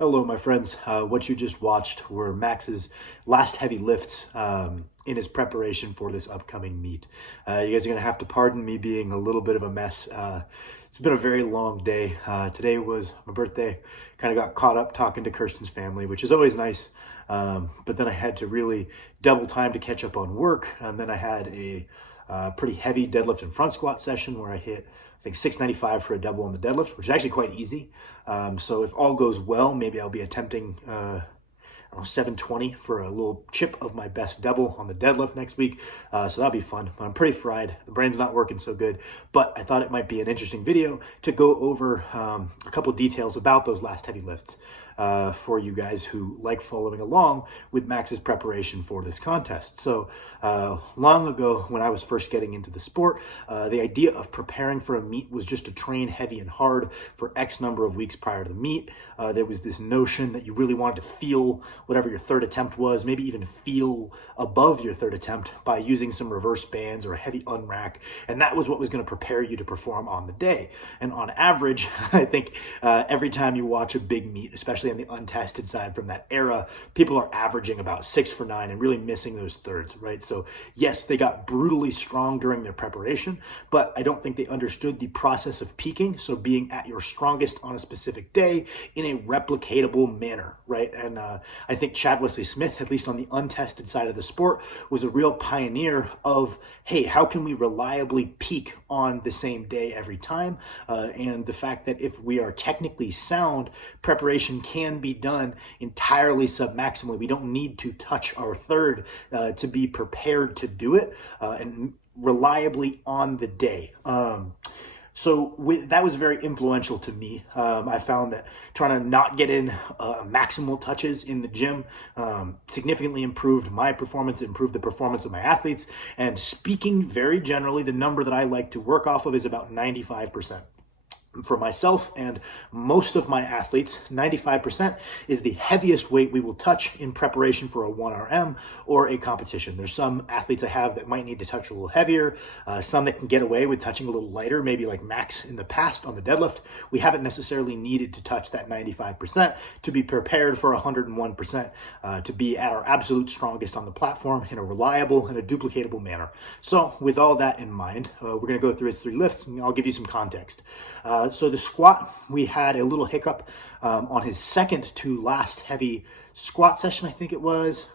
Hello, my friends. What you just watched were Max's last heavy lifts in his preparation for this upcoming meet. You guys are going to have to pardon me being a little bit of a mess. It's been a very long day. Today was my birthday. Kind of got caught up talking to Kirsten's family, which is always nice. But then I had to really double time to catch up on work. And then I had a pretty heavy deadlift and front squat session where I hit, I think, 695 for a double on the deadlift, which is actually quite easy. So if all goes well, maybe I'll be attempting 720 for a little chip of my best double on the deadlift next week. So that'll be fun. I'm pretty fried. The brain's not working so good, but I thought it might be an interesting video to go over a couple of details about those last heavy lifts for you guys who like following along with Max's preparation for this contest. So long ago, when I was first getting into the sport, the idea of preparing for a meet was just to train heavy and hard for X number of weeks prior to the meet. There was this notion that you really wanted to feel whatever your third attempt was, maybe even feel above your third attempt by using some reverse bands or a heavy unrack. And that was what was going to prepare you to perform on the day. And on average, I think every time you watch a big meet, especially on the untested side from that era, people are averaging about 6 for 9 and really missing those thirds, right? So yes, they got brutally strong during their preparation, but I don't think they understood the process of peaking. So being at your strongest on a specific day in a replicatable manner, right? And I think Chad Wesley Smith, at least on the untested side of the sport, was a real pioneer of, hey, how can we reliably peak on the same day every time? And the fact that if we are technically sound, preparation can be done entirely submaximally. We don't need to touch our third to be prepared to do it and reliably on the day. That was very influential to me. I found that trying to not get in maximal touches in the gym significantly improved my performance, improved the performance of my athletes. And speaking very generally, the number that I like to work off of is about 95%. For myself and most of my athletes, 95% is the heaviest weight we will touch in preparation for a 1RM or a competition. There's some athletes I have that might need to touch a little heavier, some that can get away with touching a little lighter, maybe like Max in the past on the deadlift. We haven't necessarily needed to touch that 95% to be prepared for 101%, to be at our absolute strongest on the platform in a reliable and a duplicatable manner. So with all that in mind, we're going to go through his 3 lifts and I'll give you some context. So the squat, we had a little hiccup on his second to last heavy squat session, I think it was.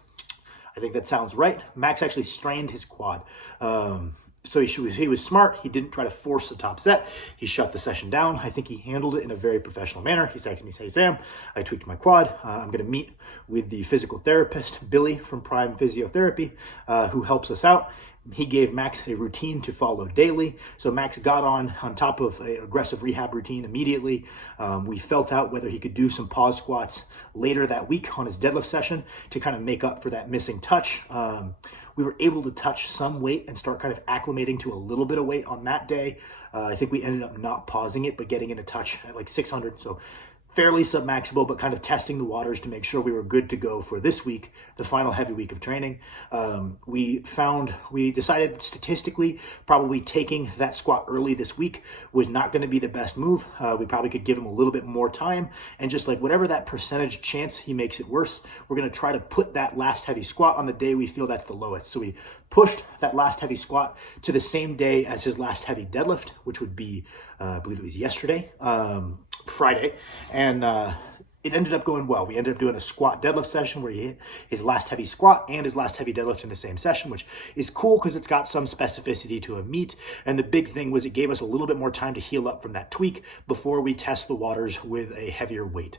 I think that sounds right. Max actually strained his quad. So he was smart. He didn't try to force the top set. He shut the session down. I think he handled it in a very professional manner. He said to me, "Hey, Sam, I tweaked my quad. I'm going to meet with the physical therapist, Billy from Prime Physiotherapy, who helps us out." He gave Max a routine to follow daily. So Max got on top of an aggressive rehab routine immediately. We felt out whether he could do some pause squats later that week on his deadlift session to kind of make up for that missing touch. We were able to touch some weight and start kind of acclimating to a little bit of weight on that day. I think we ended up not pausing it, but getting in a touch at like 600. So fairly submaximal, but kind of testing the waters to make sure we were good to go for this week, the final heavy week of training. We decided statistically, probably taking that squat early this week was not going to be the best move. We probably could give him a little bit more time and just like whatever that percentage chance he makes it worse, we're going to try to put that last heavy squat on the day we feel that's the lowest. So we pushed that last heavy squat to the same day as his last heavy deadlift, which would be, I believe it was yesterday, Friday, and it ended up going well. We ended up doing a squat deadlift session where he hit his last heavy squat and his last heavy deadlift in the same session, which is cool because it's got some specificity to a meet. And the big thing was it gave us a little bit more time to heal up from that tweak before we test the waters with a heavier weight.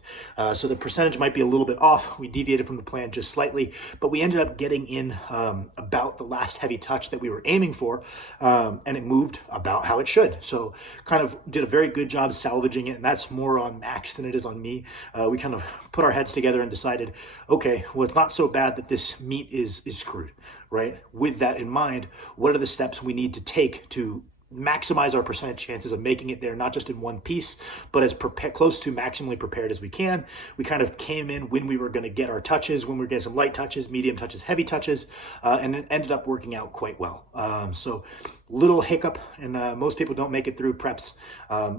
So the percentage might be a little bit off. We deviated from the plan just slightly, but we ended up getting in about the last heavy touch that we were aiming for, and it moved about how it should. So kind of did a very good job salvaging it, and that's more on Max than it is on me. We kind of put our heads together and decided, okay, well, it's not so bad that this meet is screwed, right? With that in mind, what are the steps we need to take to maximize our percentage chances of making it there, not just in one piece, but as close to maximally prepared as we can. We kind of came in when we were going to get our touches, when we were getting some light touches, medium touches, heavy touches, and it ended up working out quite well. So little hiccup, and most people don't make it through preps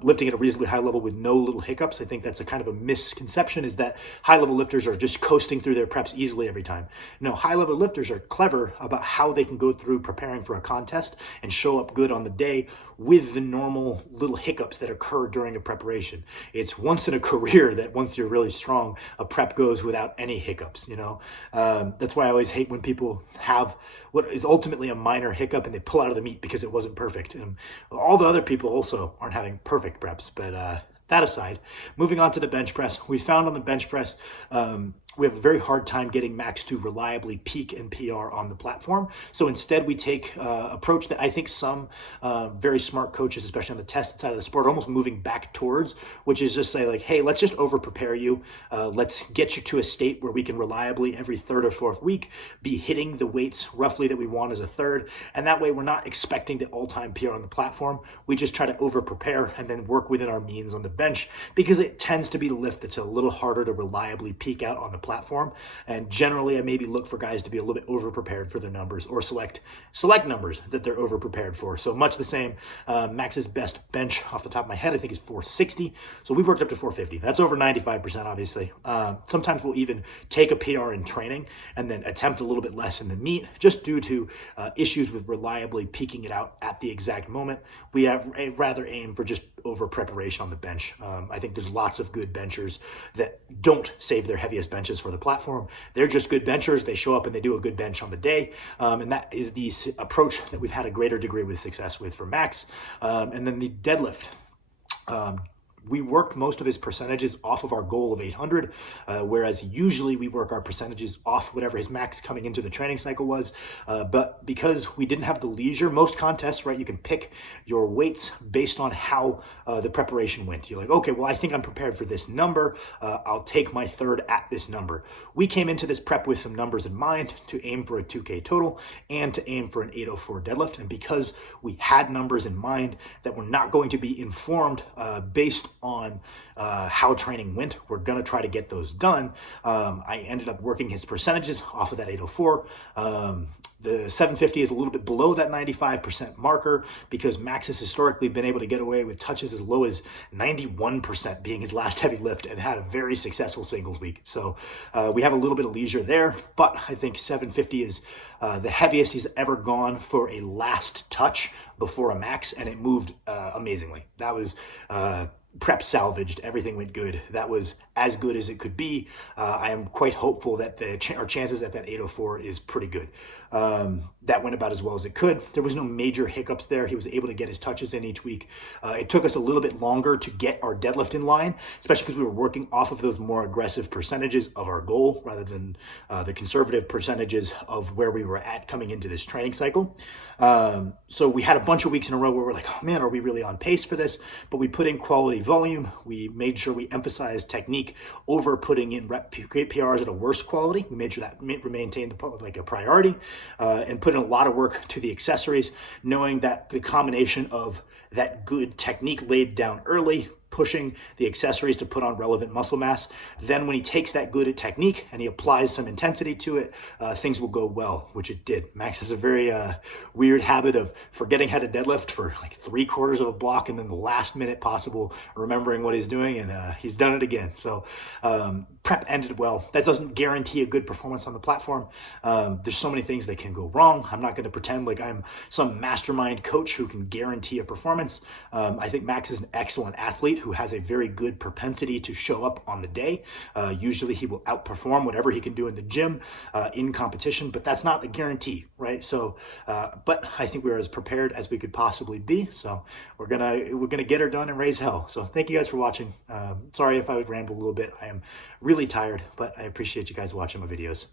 lifting at a reasonably high level with no little hiccups. I think that's a kind of a misconception, is that high level lifters are just coasting through their preps easily every time. No, high level lifters are clever about how they can go through preparing for a contest and show up good on the day with the normal little hiccups that occur during a preparation. It's once in a career that once you're really strong, a prep goes without any hiccups, you know? That's why I always hate when people have what is ultimately a minor hiccup and they pull out of the meet because it wasn't perfect. And all the other people also aren't having perfect preps, but that aside, moving on to the bench press, we found on the bench press, we have a very hard time getting Max to reliably peak and PR on the platform. So instead, we take approach that I think some very smart coaches, especially on the tested side of the sport, are almost moving back towards, which is just say like, hey, let's just over prepare you. Let's get you to a state where we can reliably every third or fourth week be hitting the weights roughly that we want as a third. And that way we're not expecting the all-time PR on the platform. We just try to over prepare and then work within our means on the bench, because it tends to be the lift that's a little harder to reliably peak out on the platform. And generally I maybe look for guys to be a little bit over prepared for their numbers, or select numbers that they're over prepared for. So much the same. Max's best bench off the top of my head I think is 460. So we worked up to 450. That's over 95% obviously. Sometimes we'll even take a PR in training and then attempt a little bit less in the meet, just due to issues with reliably peaking it out at the exact moment. We have rather aim for just over preparation on the bench. I think there's lots of good benchers that don't save their heaviest benches for the platform. They're just good benchers. They show up and they do a good bench on the day. And that is the approach that we've had a greater degree with success with for Max. And then the deadlift. We work most of his percentages off of our goal of 800, whereas usually we work our percentages off whatever his max coming into the training cycle was. But because we didn't have the leisure, most contests, right, you can pick your weights based on how the preparation went. You're like, okay, well, I think I'm prepared for this number. I'll take my third at this number. We came into this prep with some numbers in mind to aim for a 2K total and to aim for an 804 deadlift. And because we had numbers in mind that were not going to be informed based on how training went, we're going to try to get those done. I ended up working his percentages off of that 804. The 750 is a little bit below that 95% marker, because Max has historically been able to get away with touches as low as 91% being his last heavy lift, and had a very successful singles week. So we have a little bit of leisure there, but I think 750 is the heaviest he's ever gone for a last touch before a max, and it moved amazingly. That was prep salvaged. Everything went good. That was as good as it could be. I am quite hopeful that our chances at that 804 is pretty good. That went about as well as it could. There was no major hiccups there. He was able to get his touches in each week. It took us a little bit longer to get our deadlift in line, especially because we were working off of those more aggressive percentages of our goal rather than the conservative percentages of where we were at coming into this training cycle. So we had a bunch of weeks in a row where we're like, oh man, are we really on pace for this? But we put in quality volume. We made sure we emphasized technique over putting in rep PRs at a worse quality. We made sure that maintained like a priority, and put in a lot of work to the accessories, knowing that the combination of that good technique laid down early, pushing the accessories to put on relevant muscle mass. Then when he takes that good technique and he applies some intensity to it, things will go well, which it did. Max has a very weird habit of forgetting how to deadlift for like 3/4 of a block, and then the last minute possible remembering what he's doing, and he's done it again. So prep ended well. That doesn't guarantee a good performance on the platform. There's so many things that can go wrong. I'm not going to pretend like I'm some mastermind coach who can guarantee a performance. I think Max is an excellent athlete who has a very good propensity to show up on the day. Usually he will outperform whatever he can do in the gym in competition, but that's not a guarantee, right? So, but I think we're as prepared as we could possibly be. So we're gonna get her done and raise hell. So thank you guys for watching. Sorry if I would ramble a little bit. I am really tired, but I appreciate you guys watching my videos.